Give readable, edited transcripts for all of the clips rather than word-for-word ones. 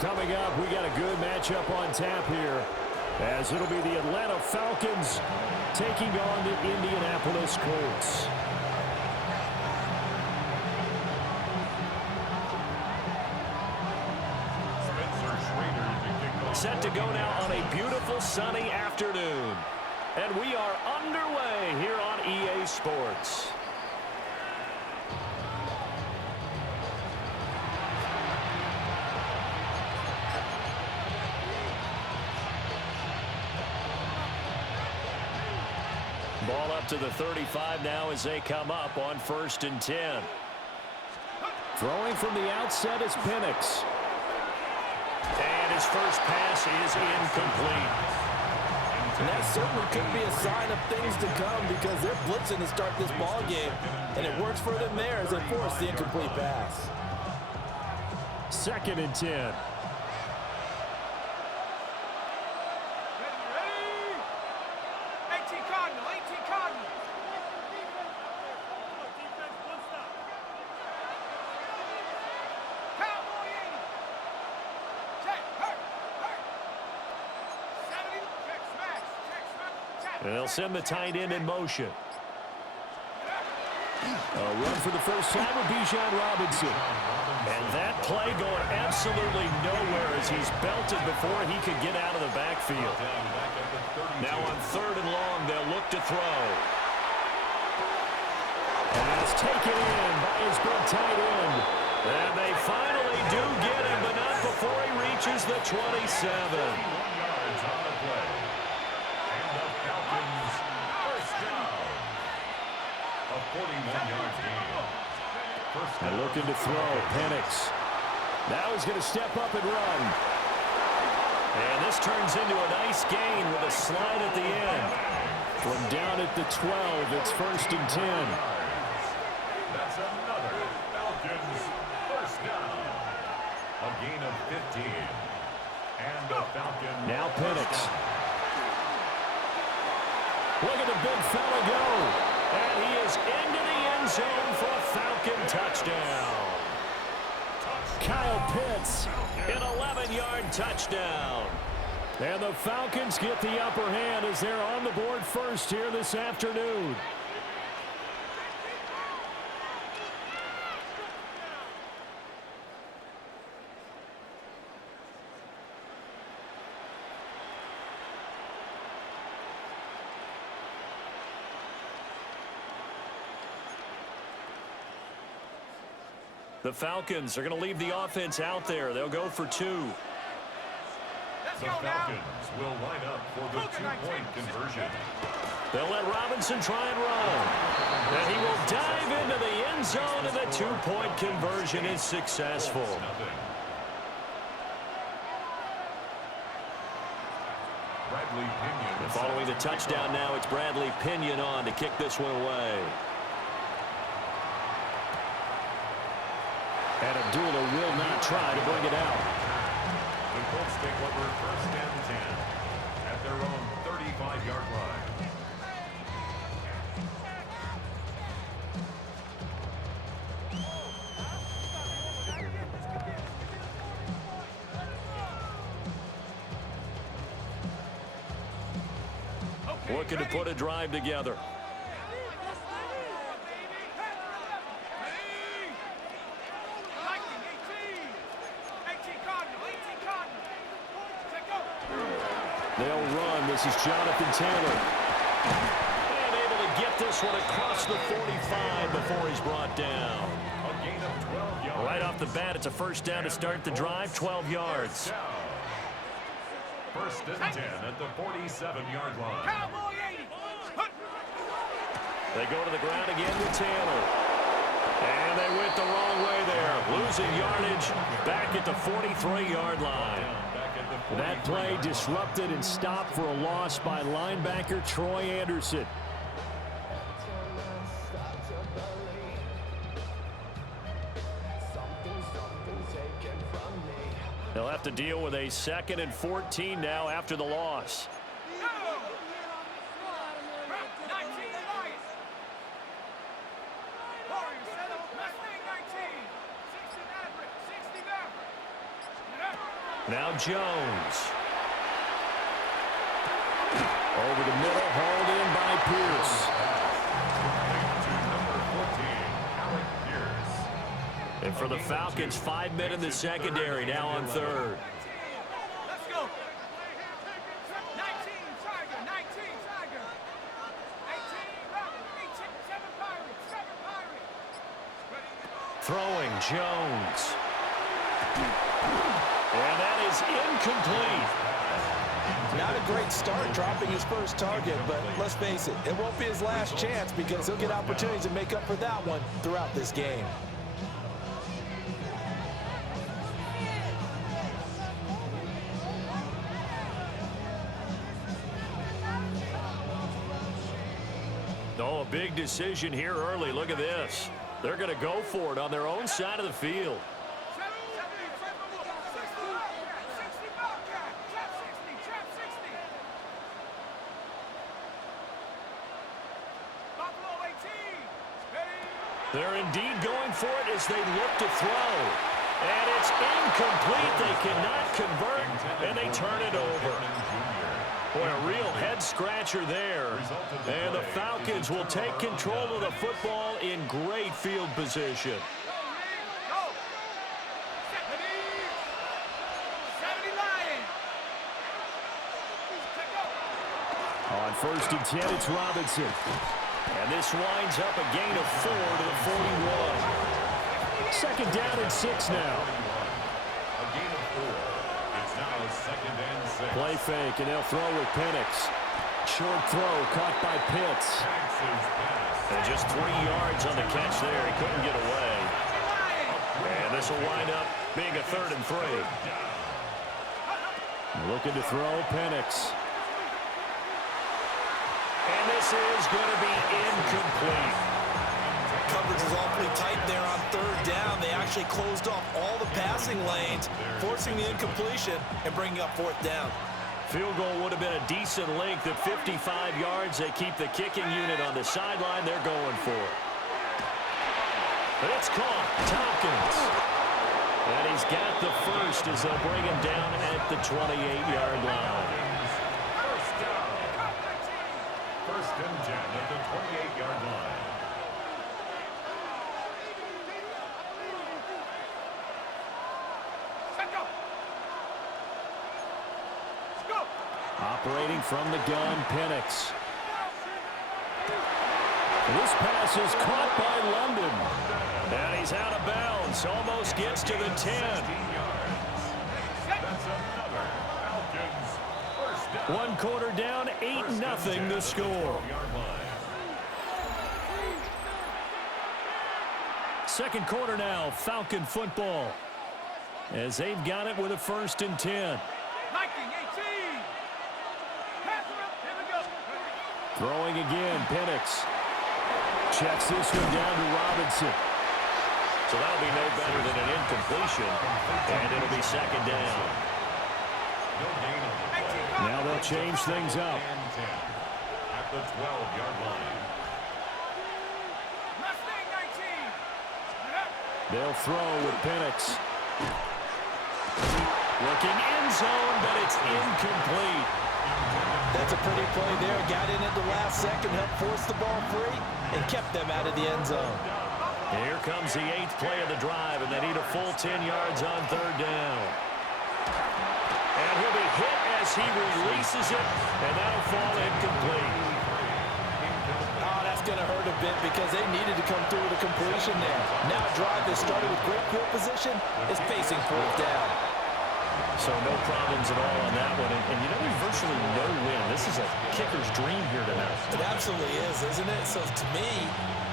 Coming up, we got a good matchup on tap here, as it'll be the Atlanta Falcons taking on the Indianapolis Colts. Set to go now on a beautiful sunny afternoon. And we are underway here on EA Sports. Ball up to the 35 now as they come up on 1st and 10. Throwing from the outset is Penix. And his first pass is incomplete. And that certainly could be a sign of things to come because they're blitzing to start this ball game, and it works for them there as they force the incomplete pass. 2nd and 10. And they'll send the tight end in motion. A run for the first time with Bijan Robinson. And that play going absolutely nowhere as he's belted before he could get out of the backfield. Now on 3rd and long, they'll look to throw. And it's taken in by his big tight end. And they finally do get him, but not before he reaches the 27. And looking to throw, Penix. Now he's going to step up and run. And this turns into a nice gain with a slide at the end. From down at the 12, it's 1st and 10. That's another Falcons first down. A gain of 15. And the Falcons. Now Penix. Look at the big fella go. And he is into the end zone for a Falcon touchdown. Kyle Pitts, an 11-yard touchdown. And the Falcons get the upper hand as they're on the board first here this afternoon. The Falcons are going to leave the offense out there. They'll go for 2. The Falcons will line up for the 2-point conversion. They'll let Robinson try and run. And he will dive into the end zone, and the 2-point conversion is successful. And following the touchdown now, it's Bradley Pinion on to kick this one away. And Abdullah will not try to bring it out. The Colts take over 1st and 10 at their own 35-yard line. Looking to put a drive together. They'll run. This is Jonathan Taylor. And able to get this one across the 45 before he's brought down. A gain of 12 yards. Right off the bat, it's a first down to start the drive, 12 yards. 1st and 10 at the 47-yard line. They go to the ground again with Taylor. And they went the wrong way there. Losing yardage back at the 43-yard line. That play disrupted and stopped for a loss by linebacker Troy Anderson. They'll have to deal with a 2nd and 14 now after the loss. Now Jones. Over the middle, hauled in by Pierce. And for the Falcons, 5 men in the secondary, now on third. Let's go. 19, Tiger, 19, Tiger. 18, Robert, 18, 7 Pirates, 7 Pirates. Throwing, Jones. And that is incomplete. Not a great start dropping his first target, but let's face it, it won't be his last chance because he'll get opportunities to make up for that one throughout this game. Oh, a big decision here early. Look at this. They're going to go for it on their own side of the field. They're indeed going for it as they look to throw. And it's incomplete. They cannot convert, and they turn it over. Boy, a real head-scratcher there. And the Falcons will take control of the football in great field position. On 1st and 10, it's Robinson. And this winds up a gain of 4 to the 41. Second down and 6 now. A gain of 4. It's now second and 6. Play fake, and they'll throw with Penix. Short throw caught by Pitts. And just 3 yards on the catch there. He couldn't get away. And this will wind up being a 3rd and 3. Looking to throw, Penix. And this is going to be incomplete. Coverage was awfully tight there on 3rd down. They actually closed off all the passing lanes, forcing the incompletion and bringing up 4th down. Field goal would have been a decent length at 55 yards. They keep the kicking unit on the sideline. They're going for it. But it's caught. Tompkins. And he's got the first as they'll bring him down at the 28-yard line. First and 10 at the 28-yard line. Operating from the gun, Penix. This pass is caught by London. And he's out of bounds. Almost gets to the 10. That's another Falcons first down. 1 quarter down, 8-0 the score. Second quarter now, Falcon football. As they've got it with a 1st and 10. Throwing again, Penix. Checks this one down to Robinson. So that'll be no better than an incompletion. And it'll be 2nd down. Now they'll change things up. At the 12-yard line. They'll throw with Penix. Looking end zone, but it's incomplete. That's a pretty play there. Got in at the last second, helped force the ball free, and kept them out of the end zone. Here comes the 8th play of the drive, and they need a full 10 yards on 3rd down. And he'll be hit as he releases it, and that'll fall incomplete. Oh, that's going to hurt a bit because they needed to come through with a completion there. Now a drive that started with great field position is facing 4th down. So no problems at all on that one. And you know, there's virtually no win. This is a kicker's dream here tonight. It absolutely is, isn't it? So to me,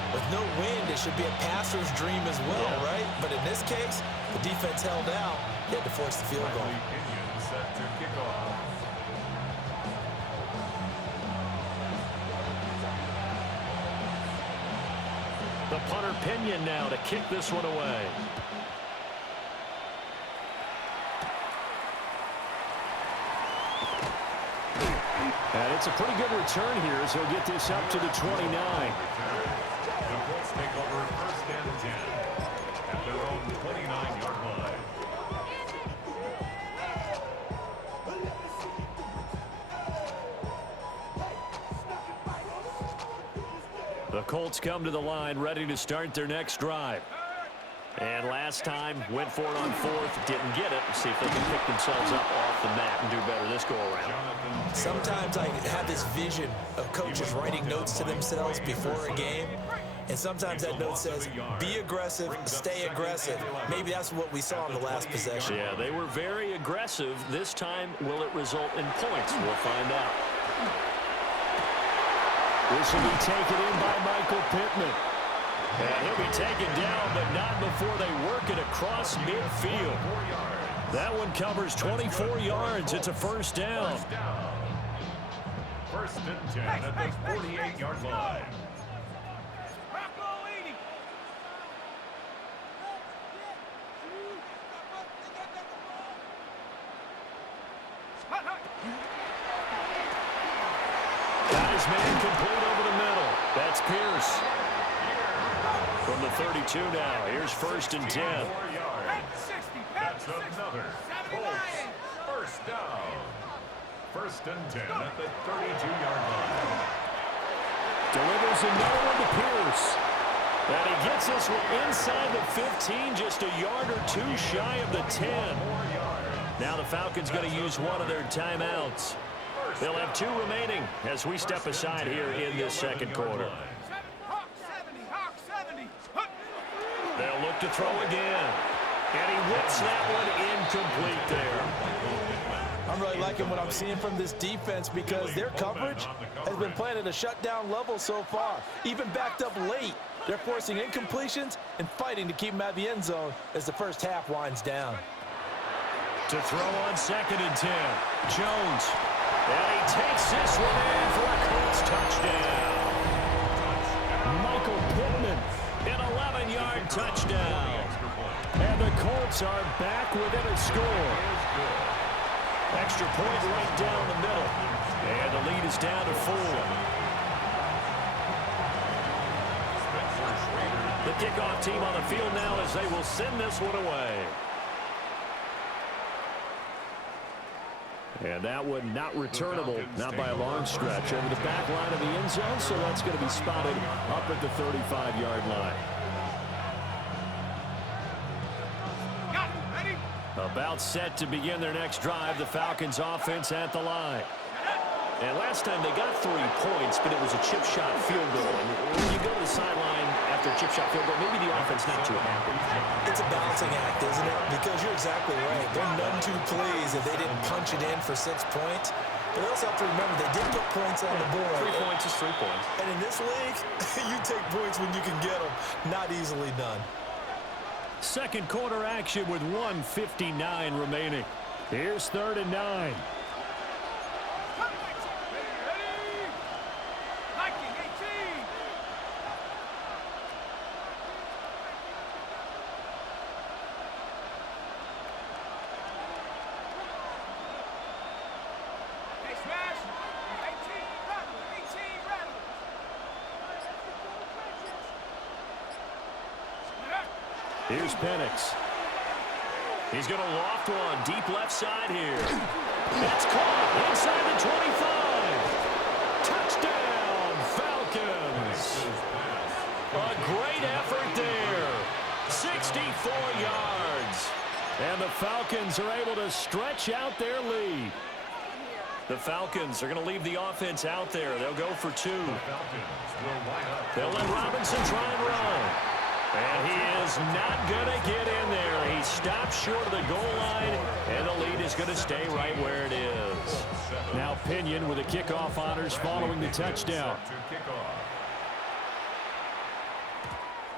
with no wind, it should be a passer's dream as well, right? But in this case, the defense held out. They had to force the field goal. Set to kick off. The punter Pinion now to kick this one away. And it's a pretty good return here as he'll get this up to the 29. The Colts take over 1st and 10 at their own 29-yard line. The Colts come to the line, ready to start their next drive. And last time, went for it on fourth, didn't get it. See if they can pick themselves up off the mat and do better this go-around. Sometimes I have this vision of coaches writing notes to themselves before a game. And sometimes that note says, be aggressive, stay aggressive. Maybe that's what we saw in the last possession. Yeah, they were very aggressive. This time, will it result in points? We'll find out. This will be taken in by Michael Pittman. And he'll be taken down, but not before they work it across midfield. That one covers 24 yards. It's a first down. First and 10 at the 48-yard line. Got his man complete over the middle. That's Pierce. From the 32 now, here's first and 10. That's another Colts first down. First and 10 at the 32-yard line. Delivers another one to Pierce. And he gets this one inside the 15, just a yard or two shy of the 10. Now the Falcons going to use one of their timeouts. They'll have two remaining as we step aside here in this second quarter. They'll look to throw again. And he whips that one incomplete there. I'm really liking what I'm seeing from this defense because their coverage has been playing at a shutdown level so far. Even backed up late, they're forcing incompletions and fighting to keep them at the end zone as the first half winds down. To throw on second and 10, Jones. And he takes this one in for a Colts touchdown. Michael Pittman, an 11-yard touchdown. And the Colts are back within a score. Extra point right down the middle. And the lead is down to 4. The kickoff team on the field now as they will send this one away. And that one not returnable, not by a long stretch, over the back line of the end zone, so that's going to be spotted up at the 35-yard line. About set to begin their next drive, the Falcons offense at the line. And last time they got 3 points, but it was a chip shot field goal. And when you go to the sideline after a chip shot field goal, maybe the offense not too happy. It's a balancing act, isn't it? Because you're exactly right. They're none too pleased that they didn't punch it in for 6 points. But they also have to remember they did put points on the board. 3 points is 3 points. And in this league, you take points when you can get them. Not easily done. Second quarter action with 1:59 remaining. Here's 3rd and 9. Here's Penix. He's going to loft one deep left side here. That's caught inside the 25. Touchdown, Falcons. A great effort there. 64 yards. And the Falcons are able to stretch out their lead. The Falcons are going to leave the offense out there. They'll go for 2. They'll let Robinson try and run. And he is not going to get in there. He stops short of the goal line, and the lead is going to stay right where it is. Now Pinion with the kickoff honors following the touchdown.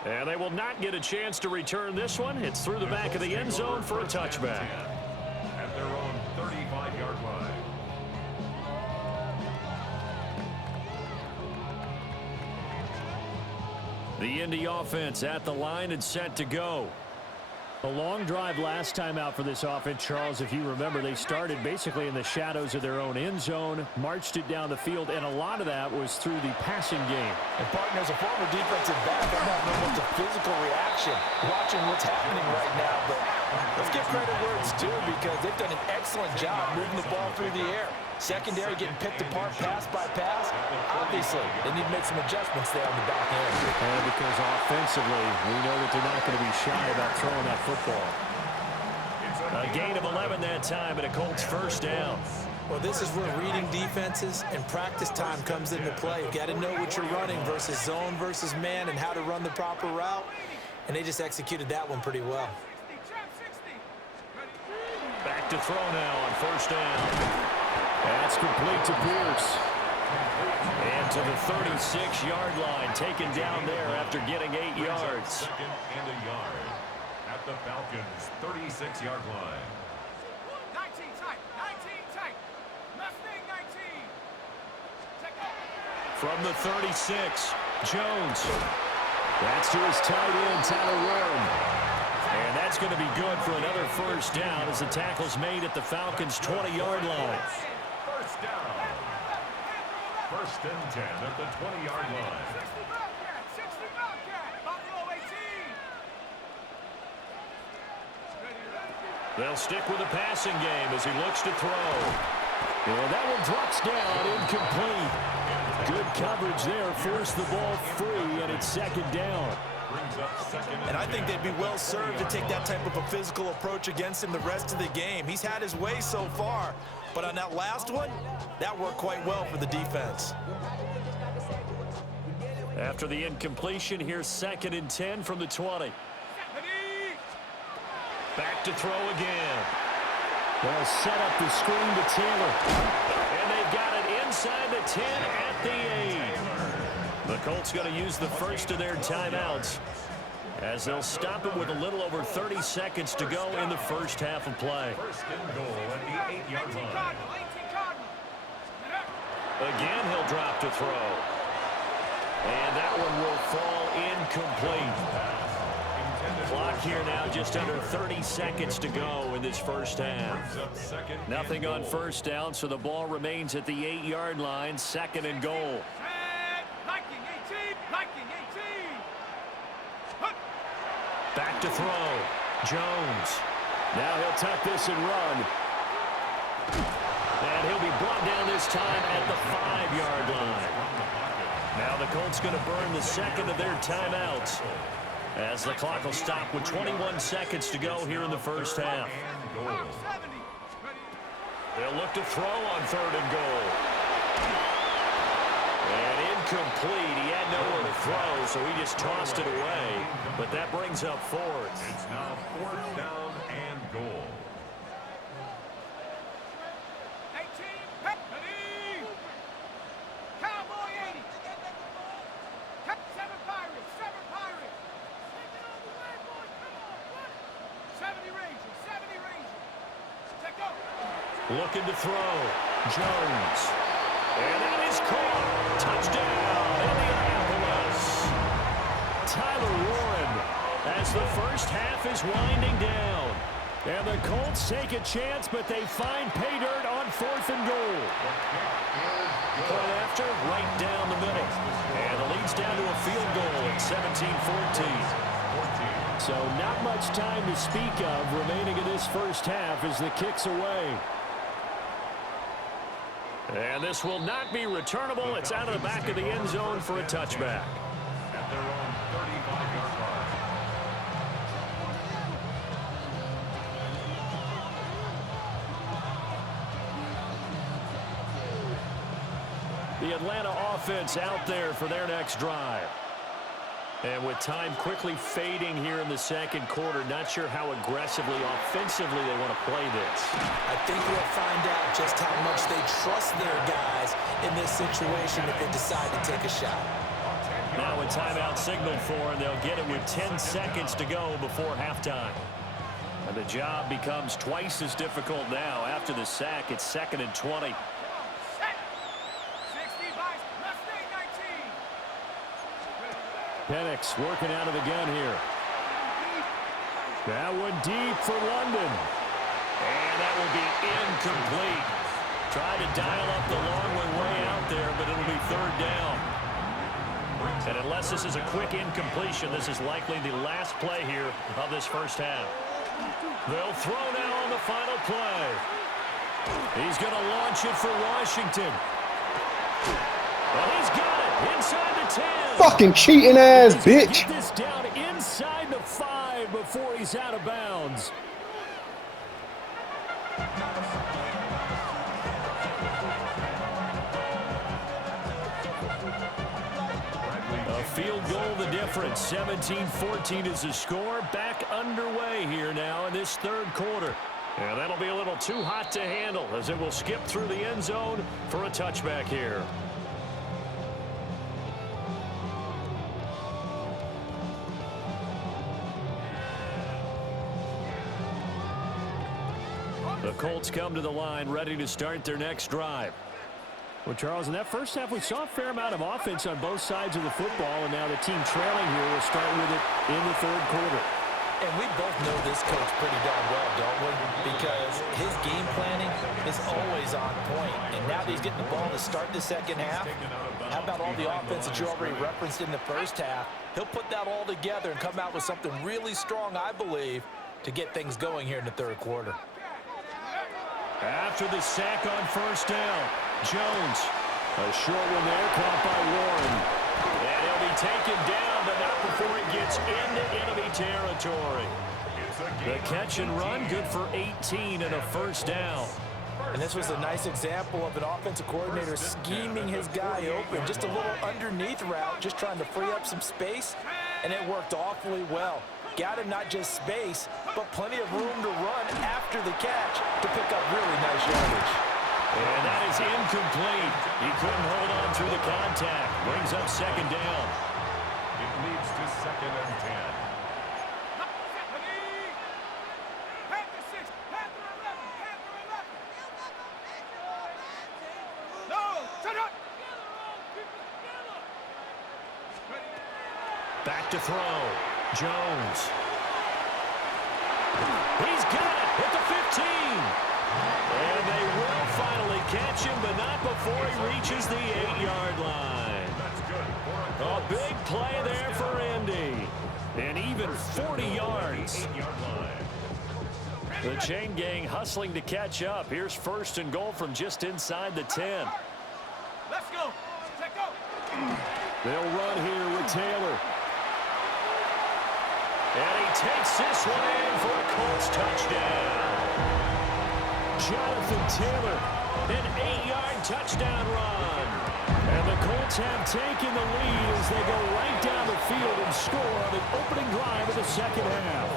And they will not get a chance to return this one. It's through the back of the end zone for a touchback. At their own 35-yard line. The Indy offense at the line and set to go. A long drive last time out for this offense, Charles. If you remember, they started basically in the shadows of their own end zone, marched it down the field, and a lot of that was through the passing game. And partner, as a former defensive back, I'm having almost a physical reaction watching what's happening right now. But Let's give credit where it's due because they've done an excellent job moving the ball through the air. Secondary getting picked apart pass by pass. Obviously, they need to make some adjustments there on the back end. And because offensively, we know that they're not going to be shy about throwing that football. A gain of 11 that time and a Colts first down. Well, this is where reading defenses and practice time comes into play. You've got to know what you're running versus zone versus man and how to run the proper route. And they just executed that one pretty well. Back to throw now on first down. That's complete to Pierce. And to the 36-yard line, taken down there after getting 8 yards. Second and a yard at the Falcons' 36-yard line. 19 tight, 19 tight. Mustang 19. Take off. From the 36, Jones. That's to his tight end, Tyler Warren. And that's going to be good for another first down as the tackle's made at the Falcons' 20-yard line. First down. First and 10 at the 20-yard line. 60 Bobcat, 60 Bobcat. Buffalo 18. They'll stick with the passing game as he looks to throw. And that one drops down, incomplete. Good coverage there, forced the ball free, and it's second down. And I think they'd be well served to take that type of a physical approach against him the rest of the game. He's had his way so far, but on that last one, that worked quite well for the defense. After the incompletion, here's second and 10 from the 20. Back to throw again. They'll set up the screen to Taylor. And they've got it inside the 10 at the 8. The Colts going to use the first of their timeouts as they'll stop it with a little over 30 seconds to go in the first half of play. First and goal at the 8-yard line. Again, he'll drop to throw. And that one will fall incomplete. Clock here now just under 30 seconds to go in this first half. Nothing on first down, so the ball remains at the 8-yard line, second and goal. Back to throw. Jones. Now he'll tuck this and run. And he'll be brought down this time at the 5-yard line. Now the Colts going to burn the second of their timeouts as the clock will stop with 21 seconds to go here in the first half. They'll look to throw on third and goal. And incomplete. He had nowhere to throw, so he just tossed it away. But that brings up fourth. It's now fourth down and goal. 18, Cowboy 80. 7 Pirates, 7 Pirates. 70 Rangers, 70 Rangers. Take over. Looking to throw. Jones. And that is caught. Touchdown, Indianapolis. Tyler Warren as the first half is winding down. And the Colts take a chance, but they find pay dirt on fourth and goal. Point after, right down the middle. And the lead's down to a field goal at 17-14. So not much time to speak of remaining in this first half as the kick's away. And this will not be returnable. It's out of the back of the end zone for a touchback. At their own 35-yard line. The Atlanta offense out there for their next drive. And with time quickly fading here in the second quarter, not sure how aggressively, offensively they want to play this. I think we'll find out just how much they trust their guys in this situation if they decide to take a shot. Now a timeout signal for, and they'll get it with 10 seconds to go before halftime. And the job becomes twice as difficult now after the sack. It's second and 20. Penix working out of the gun here. That one deep for London. And that will be incomplete. Trying to dial up the long one way out there, but it'll be third down. And unless this is a quick incompletion, this is likely the last play here of this first half. They'll throw now on the final play. He's going to launch it for Washington. And he's got it inside the 10. Fucking cheating ass bitch. Get this down inside the 5 before he's out of bounds. A field goal the difference. 17-14 is the score. Back underway here now in this third quarter. And that'll be a little too hot to handle as it will skip through the end zone for a touchback here. The Colts come to the line ready to start their next drive. Well, Charles, in that first half, we saw a fair amount of offense on both sides of the football, and now the team trailing here will start with it in the third quarter. And we both know this coach pretty darn well, don't we? Because his game planning is always on point. And now that he's getting the ball to start the second half, how about all the offense that you already referenced in the first half? He'll put that all together and come out with something really strong, I believe, to get things going here in the third quarter. After the sack on first down, Jones. A short one there, caught by Warren. And he'll be taken down, but not before he gets into enemy territory. The catch and run, good for 18 and a first down. And this was a nice example of an offensive coordinator scheming his guy open. Just a little underneath route, just trying to free up some space, and it worked awfully well. Got him not just space, but plenty of room to run after the catch to pick up really nice yardage. And that is incomplete. He couldn't hold on through the contact. Brings up second down. It leads to 2nd and 10. Panther 6, Panther 11, Panther 11. No, shut up. Back to throw. Jones. He's got it at the 15. And they will finally catch him, but not before he reaches the 8-yard line. A big play there for Indy. And even 40 yards. The chain gang hustling to catch up. Here's first and goal from just inside the 10. Let's go. Check go. They'll run here with Taylor. And he takes this one in for a Colts touchdown. Jonathan Taylor, an 8-yard touchdown run. And the Colts have taken the lead as they go right down the field and score on the opening drive of the second half.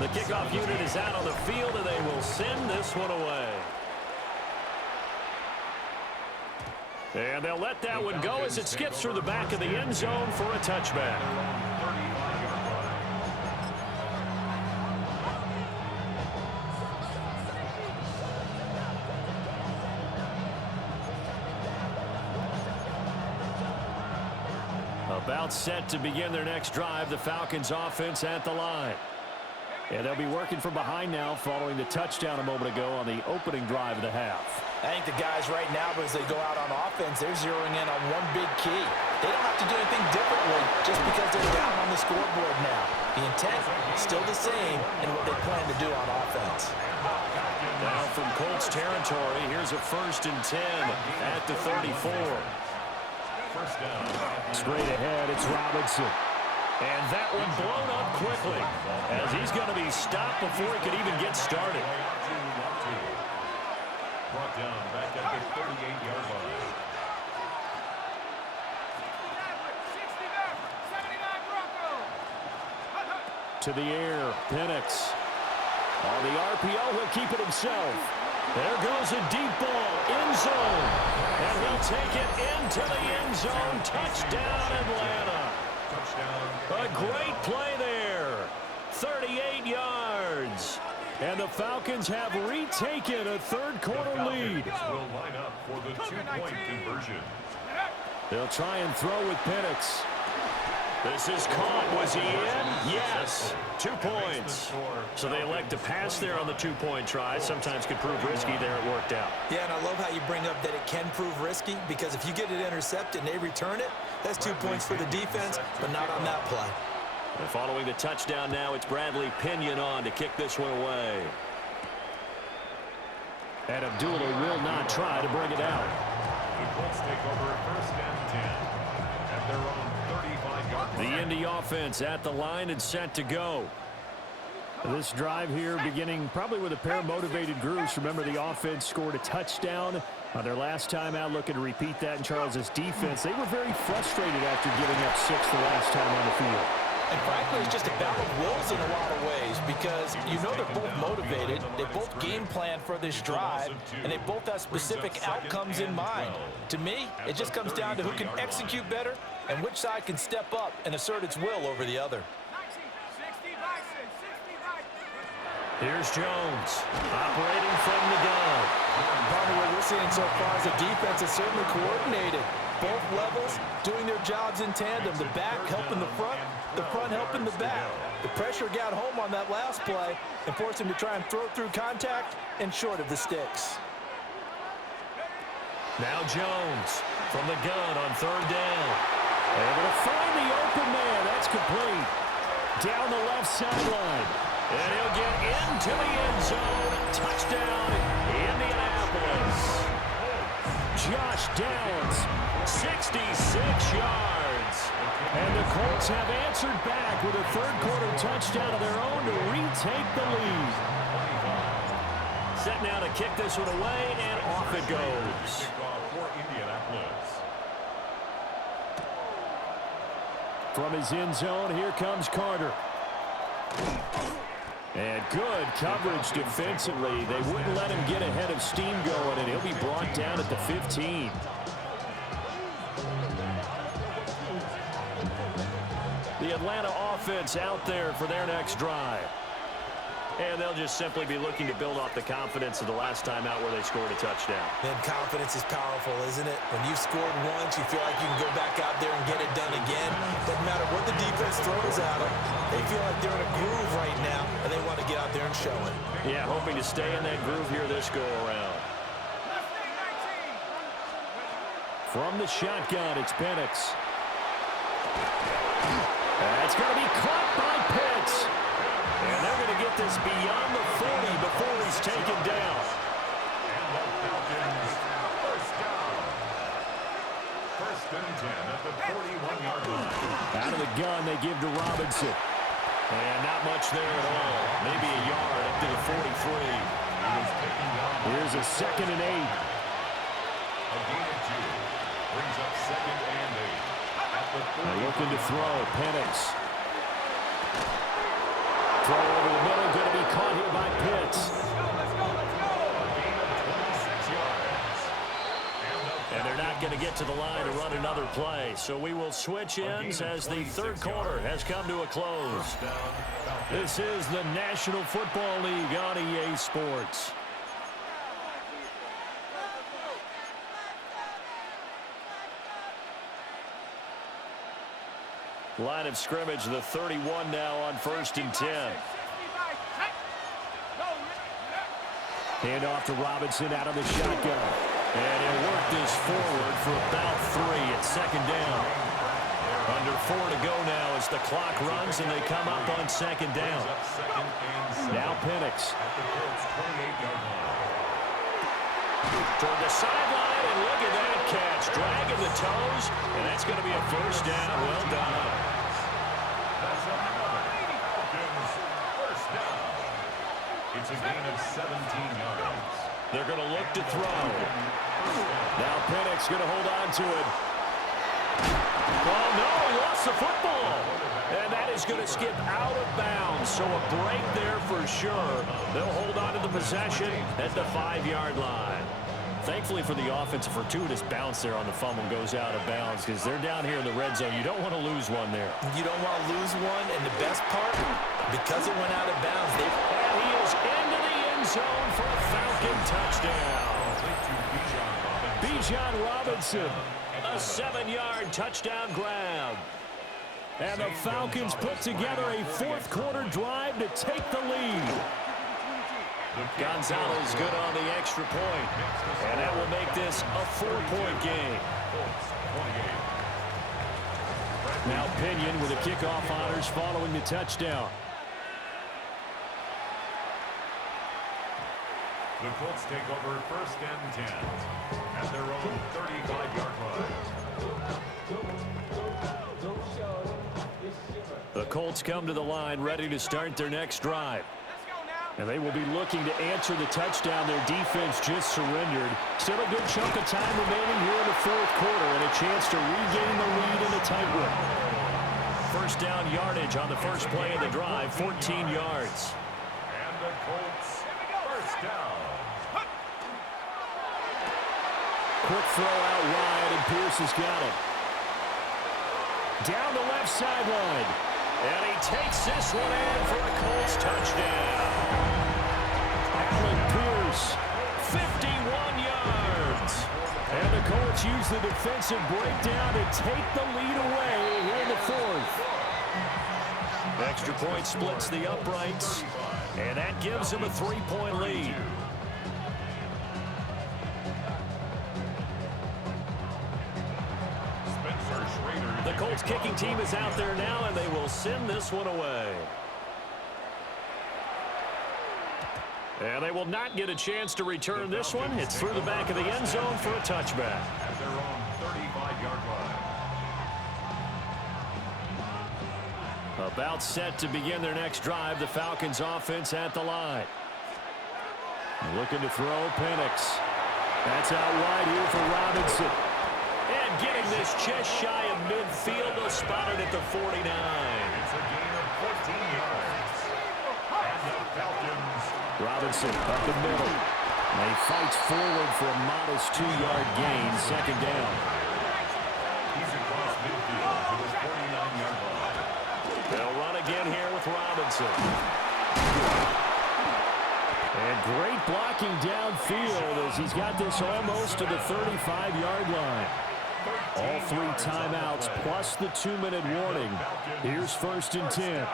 The kickoff unit is out on the field, and they will send this one away. And they'll let that one go as it skips through the back of the end zone for a touchback. About set to begin their next drive, the Falcons offense at the line. And they'll be working from behind now following the touchdown a moment ago on the opening drive of the half. I think the guys right now, as they go out on offense, they're zeroing in on one big key. They don't have to do anything differently just because they're down on the scoreboard now. The intent is still the same in what they plan to do on offense. Now from Colts territory, here's a 1st and 10 at the 34. Straight ahead, it's Robinson. And that one blown up quickly as he's going to be stopped before he could even get started. Brought down back at the 38-yard line. 79 Broncos. To the air, Penix. On the RPO, he'll keep it himself. There goes a deep ball, end zone. And he'll take it into the end zone. Touchdown, Atlanta. A great play there. 38 yards. And the Falcons have retaken a third quarter lead. Will line up for the 2-point conversion. They'll try and throw with Penix. This is caught. Was he in? Yes. 2 points. So they elect to pass there on the 2-point try. Sometimes could prove risky. There it worked out. Yeah, and I love how you bring up that it can prove risky, because if you get it intercepted and they return it, that's 2 points for the defense, but not on that play. And following the touchdown now, it's Bradley Pinion on to kick this one away. And Abdullah will not try to bring it out. The Colts take over 1st and 10 at their own 35-yard line. The Indy offense at the line and set to go. This drive here beginning probably with a pair of motivated groups. Remember, the offense scored a touchdown on their last time out, looking to repeat that in Charles's defense. They were very frustrated after giving up 6 the last time on the field. And frankly, it's just a battle of wills in a lot of ways because you know they're both motivated. They both game plan for this drive, and they both have specific outcomes in mind. To me, it just comes down to who can execute better and which side can step up and assert its will over the other. 60 Bison, 60 Bison. Here's Jones operating from the gun. Probably what we're seeing so far is the defense is certainly coordinated. Both levels doing their jobs in tandem. The back helping the front helping the back. The pressure got home on that last play and forced him to try and throw through contact and short of the sticks. Now Jones from the gun on 3rd down. Able to find the open man. That's complete. Down the left sideline. And he'll get into the end zone. Touchdown, Indianapolis. Josh Downs, 66 yards. And the Colts have answered back with a 3rd quarter touchdown of their own to retake the lead. Set now to kick this one away, and off it goes. For Indianapolis. From his end zone, here comes Carter. And good coverage defensively. They wouldn't let him get ahead of steam going, and he'll be brought down at the 15. The Atlanta offense out there for their next drive. And they'll just simply be looking to build off the confidence of the last time out where they scored a touchdown. Then confidence is powerful, isn't it? When you've scored once, you feel like you can go back out there and get it done again. Doesn't matter what the defense throws at them. They feel like they're in a groove right now, and they want to get out there and show it. Yeah, hoping to stay in that groove here this go-around. From the shotgun, it's Penix. That's going to be caught by Pitts. And they're going to get this beyond the 40 before he's taken down. And the Falcons, 1st down. 1st and 10 at the 41-yard line. Out of the gun, they give to Robinson. And not much there at all. Maybe a yard up to the 43. Here's a 2nd and 8. A gain of 2. Brings up 2nd and 8. At the 40. They're looking to throw. Penix. Throw over the middle, going to be caught here by Pitts. And they're not going to get to the line to run another play. So we will switch ends as the 3rd quarter has come to a close. This is the National Football League on EA Sports. Line of scrimmage, the 31 now on 1st and 10. Hand off to Robinson out of the shotgun. And he'll work this forward for about 3 at 2nd down. Under 4 to go now as the clock runs and they come up on 2nd down. Now Penix. Toward the sideline, and look at that catch. Dragging the toes, and that's going to be a 1st down. Well done. That's another Falcons 1st down. It's a gain of 17 yards. They're going to look to throw. Now Penix going to hold on to it. Oh, no, he lost the football. And that is going to skip out of bounds. So a break there for sure. They'll hold on to the possession at the 5-yard line. Thankfully for the offense, a fortuitous bounce there on the fumble goes out of bounds because they're down here in the red zone. You don't want to lose one there. You don't want to lose one, and the best part, because it went out of bounds, and he is into the end zone for a Falcon touchdown. Bijan Robinson. A 7-yard touchdown grab. And the Falcons put together a 4th quarter drive to take the lead. Gonzalez good on the extra point. And that will make this a 4-point game. Now Pinion with the kickoff honors following the touchdown. The Colts take over 1st and 10 at their own 35-yard line. The Colts come to the line ready to start their next drive. Let's go now. And they will be looking to answer the touchdown their defense just surrendered. Still a good chunk of time remaining here in the fourth quarter and a chance to regain the lead in a tight one. First down yardage on the first play of the drive, 14 yards. And the Colts, 1st down. Quick throw out wide, and Pierce has got it. Down the left sideline. And he takes this one in for a Colts touchdown. Allen Pierce, 51 yards. And the Colts use the defensive breakdown to take the lead away here in the fourth. Extra point splits the uprights, and that gives them a 3-point lead. The Colts kicking team is out there now, and they will send this one away. And they will not get a chance to return this one. It's through the back of the end zone for a touchback. At their own 35-yard line. About set to begin their next drive. The Falcons offense at the line. Looking to throw, Penix. That's out wide here for Robinson. And getting this just shy of midfield, they'll spot it at the 49. It's a gain of 14 yards. And the Falcons. Robinson up the middle. And he fights forward for a modest 2-yard gain, second down. He's across midfield to his 49-yard line. They'll run again here with Robinson. And great blocking downfield as he's got this almost to the 35-yard line. All 3 timeouts plus the 2-minute warning. Here's 1st and 10.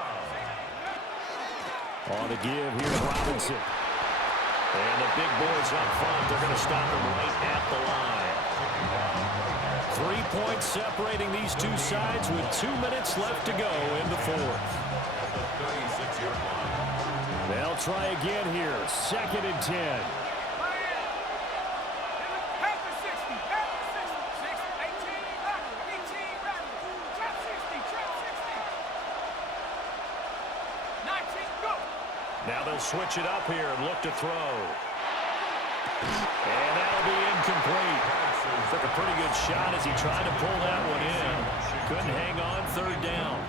On the give, here's Robinson. And the big boys up front, they're going to stop him right at the line. 3 points separating these two sides with 2 minutes left to go in the fourth. They'll try again here, 2nd and 10. Now they'll switch it up here and look to throw. And that'll be incomplete. Took a pretty good shot as he tried to pull that one in. Couldn't hang on, 3rd down.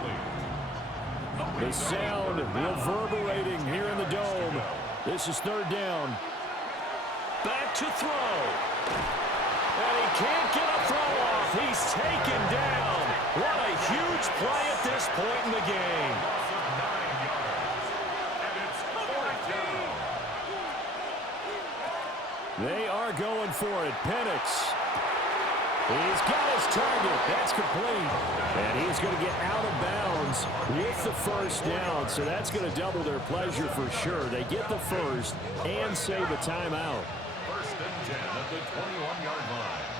The sound reverberating here in the dome. This is 3rd down. Back to throw. And he can't get a throw off. He's taken down. What a huge play at this point in the game. They are going for it. Penix. He's got his target. That's complete. And he's going to get out of bounds with the 1st down. So that's going to double their pleasure for sure. They get the 1st and save a timeout. 1st and 10 at the 21-yard line.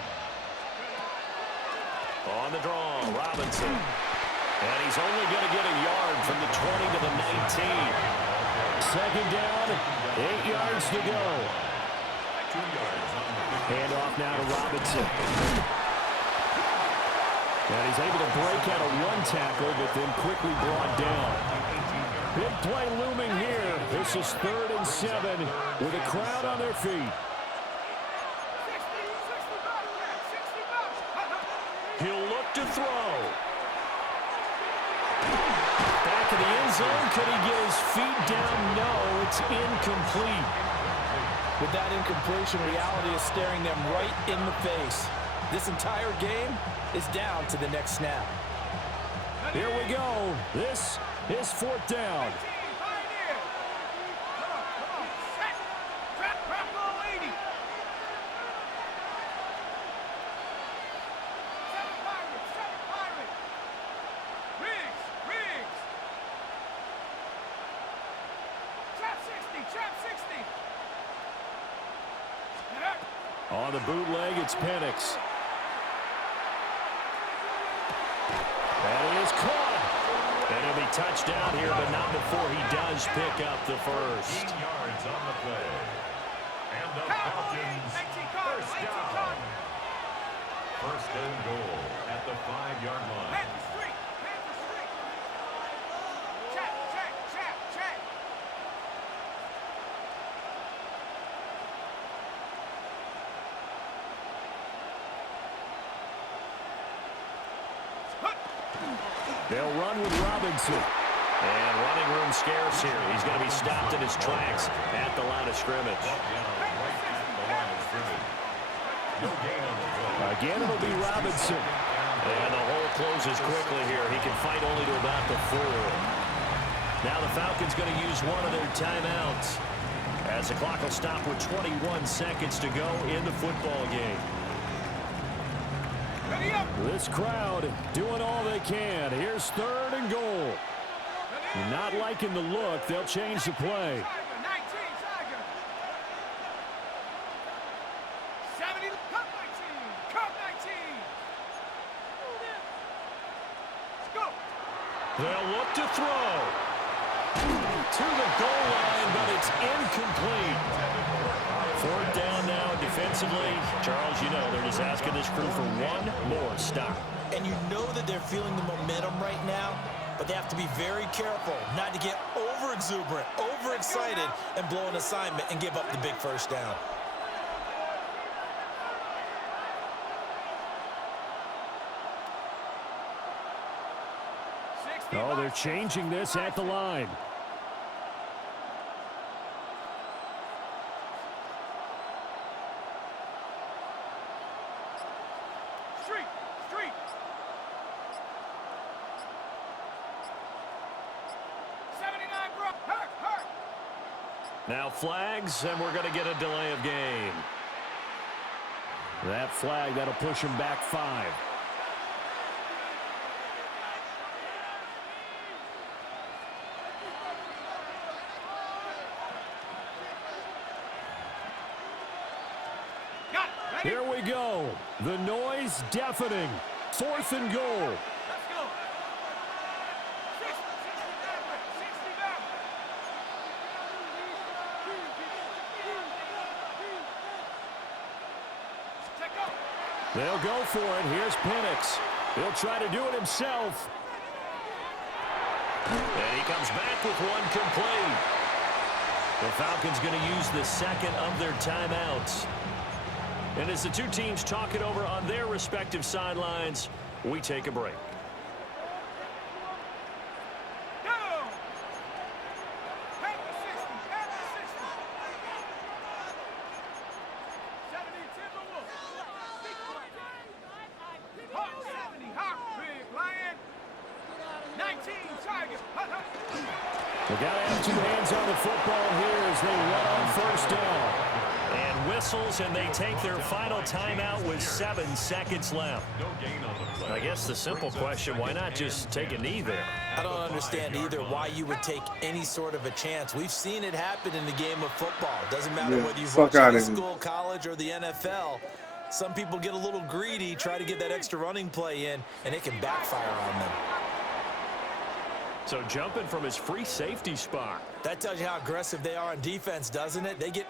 On the draw, Robinson. And he's only going to get a yard from the 20 to the 19. 2nd down, 8 yards to go. 2 yards on the Hand off now to Robinson. And he's able to break out of 1 tackle, but then quickly brought down. Big play looming here. This is 3rd and 7 with a crowd on their feet. He'll look to throw. Back in the end zone. Could he get his feet down? No, it's incomplete. With that incompletion, reality is staring them right in the face. This entire game is down to the next snap. Here we go. This is 4th down. On the bootleg, it's Penix. And he touchdown here, but not before he does pick up the first. 18 yards on the play. And the Falcons first down. First and goal at the 5-yard line. Panther streak. Panther streak. Check, check, check, check. They'll run with Robinson. And running room scarce here. He's going to be stopped in his tracks at the line of scrimmage. Right at the line of scrimmage. No gain on the play. Again, it'll be Robinson. And the hole closes quickly here. He can fight only to about the 4. Now the Falcons going to use one of their timeouts, as the clock will stop with 21 seconds to go in the football game. Ready up. This crowd doing all they can. Here's 3rd and goal. Not liking the look. They'll change the play. Tiger, 19, Tiger. 70, cut 19, cut 19. Let's go. They'll look to throw to the goal line, but it's incomplete. 4th down now defensively. Charles, you know they're just asking this crew for one more stop. And you know that they're feeling the momentum right now, but they have to be very careful not to get over-exuberant, overexcited, and blow an assignment and give up the big first down. Oh, they're changing this at the line. Street, street. Hurt, hurt. Now flags, and we're going to get a delay of game. That flag, that'll push him back 5. Got it. Ready? Here we go. The noise deafening. 4th and goal. Let's go. 60 back. Check up. They'll go for it. Here's Penix. He'll try to do it himself. And he comes back with one complete. The Falcons going to use the second of their timeouts. And as the two teams talk it over on their respective sidelines, we take a break. Go. Panther 60, Panther 60. 70, Timberwolves. Hawk 70, Hawk, big lion. 19, Tiger. Hut, hut. They got to have 2 hands on the football here as they run on 1st down. And whistles, and they take their final timeout with 7 seconds left. No gain on the play. I guess the simple question, why not just take a knee there? I don't understand either why you would take any sort of a chance. We've seen it happen in the game of football. Doesn't matter whether you've watched high school, college, or the NFL. Some people get a little greedy, try to get that extra running play in, and it can backfire on them. So jumping from his free safety spot. That tells you how aggressive they are on defense, doesn't it? They get